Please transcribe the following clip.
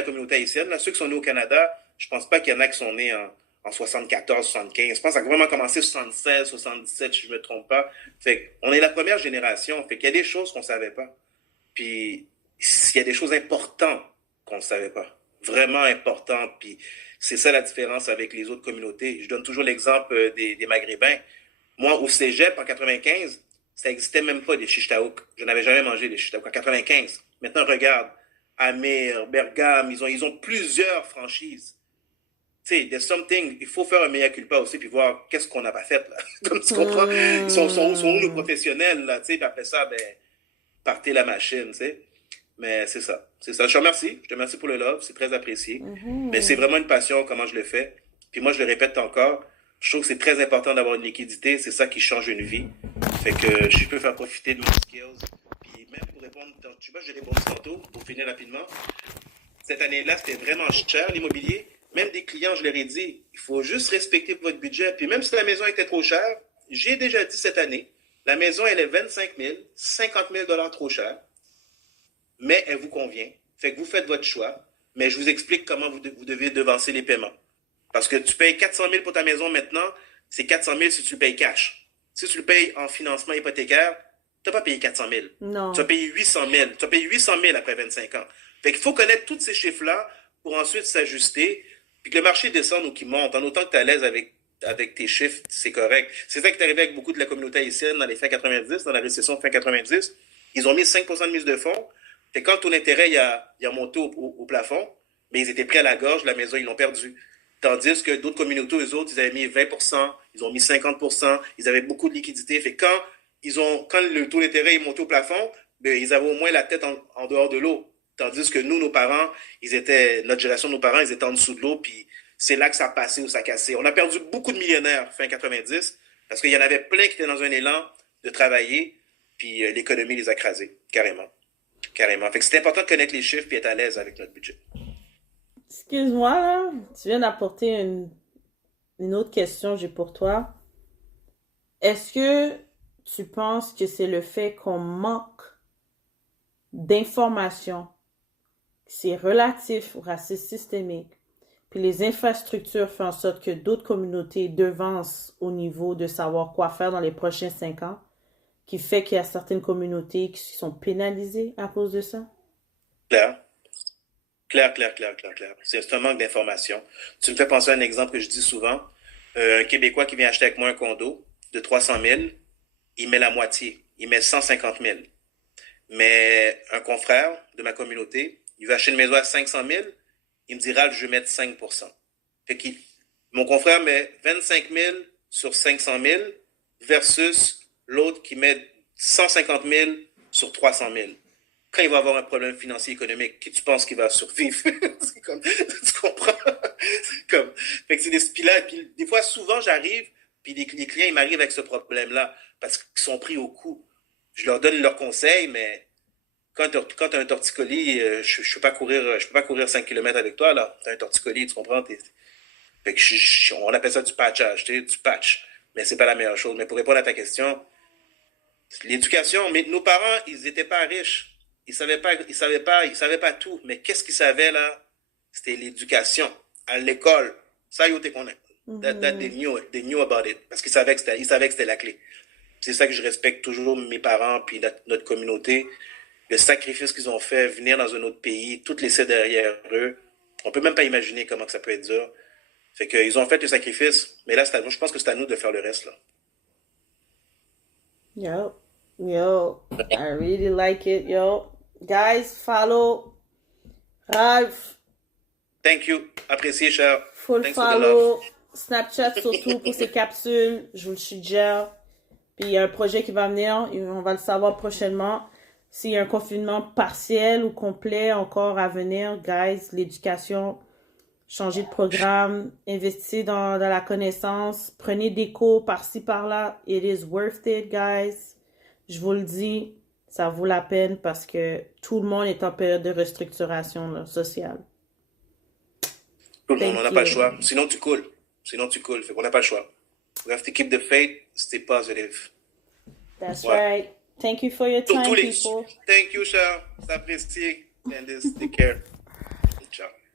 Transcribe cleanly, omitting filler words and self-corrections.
la communauté haïtienne. Là, ceux qui sont nés au Canada, je pense pas qu'il y en a qui sont nés en 74, 75. Je pense que ça a vraiment commencé en 76, 77, si je me trompe pas. Fait on est la première génération. Fait qu'il y a des choses qu'on savait pas. Puis il y a des choses importantes qu'on ne savait pas. Vraiment importantes. Puis c'est ça la différence avec les autres communautés. Je donne toujours l'exemple des Maghrébins. Moi, au cégep, en 95, ça n'existait même pas des shish taouk. Je n'avais jamais mangé des shish taouk en 95. Maintenant, regarde, Amir, Bergame, ils ont plusieurs franchises. Tu sais, there's something, il faut faire un mea culpa aussi, puis voir qu'est-ce qu'on n'a pas fait, là. Comme tu comprends? Sont où nos professionnels, là, tu sais, puis après ça, ben, partez la machine, tu sais. Mais c'est ça. C'est ça. Je te remercie. Je te remercie pour le love. C'est très apprécié. Mais c'est vraiment une passion, comment je le fais. Puis moi, je le répète encore. Je trouve que c'est très important d'avoir une liquidité. C'est ça qui change une vie. Fait que je peux faire profiter de mon skills. Puis même pour répondre, tu vois, j'ai répondu tantôt, pour finir rapidement. Cette année-là, c'était vraiment cher, l'immobilier. Même des clients, je leur ai dit, il faut juste respecter votre budget. Puis même si la maison était trop chère, j'ai déjà dit cette année, la maison, elle est 25 000, 50 000 dollars trop cher, mais elle vous convient. Fait que vous faites votre choix, mais je vous explique comment vous devez devancer les paiements. Parce que tu payes 400 000 pour ta maison maintenant, c'est 400 000 si tu le payes cash. Si tu le payes en financement hypothécaire, tu n'as pas payé 400 000. Non. Tu as payé 800 000. Tu as payé 800 000 après 25 ans. Fait qu'il faut connaître tous ces chiffres-là pour ensuite s'ajuster, puis que le marché descende ou qu'il monte. En autant que tu es à l'aise avec tes chiffres, c'est correct. C'est ça qui est arrivé avec beaucoup de la communauté haïtienne dans les fin 90, dans la récession de fin 90. Ils ont mis 5% de mise de fonds. Fait quand ton intérêt il a monté au plafond, mais ils étaient pris à la gorge, la maison, ils l'ont perdu. Tandis que d'autres communautés, eux autres, ils avaient mis 20%, ils ont mis 50%, ils avaient beaucoup de liquidités. Fait quand le taux d'intérêt est monté au plafond, ben, ils avaient au moins la tête en dehors de l'eau. Tandis que nous, nos parents, notre génération de nos parents, ils étaient en dessous de l'eau, puis c'est là que ça a passé ou ça a cassé. On a perdu beaucoup de millionnaires fin 90, parce qu'il y en avait plein qui étaient dans un élan de travailler, puis l'économie les a crasés, carrément. Carrément. Fait que c'est important de connaître les chiffres et être à l'aise avec notre budget. Excuse-moi, là. Tu viens d'apporter une autre question, j'ai pour toi. Est-ce que tu penses que c'est le fait qu'on manque d'informations, c'est relatif au racisme systémique, puis les infrastructures font en sorte que d'autres communautés devancent au niveau de savoir quoi faire dans les prochains 5 ans, qui fait qu'il y a certaines communautés qui sont pénalisées à cause de ça? Claire. Claire. C'est un manque d'information. Tu me fais penser à un exemple que je dis souvent. Un Québécois qui vient acheter avec moi un condo de 300 000, il met la moitié. Il met 150 000. Mais un confrère de ma communauté, il veut acheter une maison à 500 000, il me dira, je vais mettre 5%. Fait que mon confrère met 25 000 sur 500 000 versus l'autre qui met 150 000 sur 300 000. Quand il va avoir un problème financier économique, qui tu penses qu'il va survivre? C'est comme, tu comprends? C'est comme, fait que c'est puis des fois, souvent, j'arrive, puis les clients, ils m'arrivent avec ce problème-là, parce qu'ils sont pris au coup. Je leur donne leurs conseils, mais quand tu as un torticolis, je peux pas courir 5 km avec toi, là. Tu as un torticolis, tu comprends? Fait que on appelle ça du patchage, tu sais, du patch. Mais c'est pas la meilleure chose. Mais pour répondre à ta question, l'éducation, mais nos parents, ils étaient pas riches. Ils savaient pas tout. Mais qu'est-ce qu'ils savaient, là? C'était l'éducation. À l'école. Ça, ils étaient connus. They knew about it. Parce qu'ils savaient que c'était la clé. C'est ça que je respecte toujours mes parents puis notre communauté. Le sacrifice qu'ils ont fait, venir dans un autre pays, tout laisser derrière eux. On peut même pas imaginer comment que ça peut être dur. Fait qu'ils ont fait le sacrifice, mais là, je pense que c'est à nous de faire le reste, là. Yo, I really like it, yo. Guys, follow Ralph. Thank you. Apprécié, cher. Full Thanks for the follow. love. Snapchat surtout pour ces capsules. Je vous le suggère. Puis il y a un projet qui va venir. On va le savoir prochainement. S'il y a un confinement partiel ou complet encore à venir, guys, l'éducation, changez de programme, investissez dans la connaissance, prenez des cours par-ci par-là. It is worth it, guys. Je vous le dis, ça vaut la peine parce que tout le monde est en période de restructuration là, sociale. Tout le monde, on n'a pas le choix. Sinon, tu coules. Fait qu'on n'a pas le choix. We have to keep the faith, stay positive. That's right. Thank you for your time, people. Thank you, cher. C'est apprécié. Candice, take care. Ciao.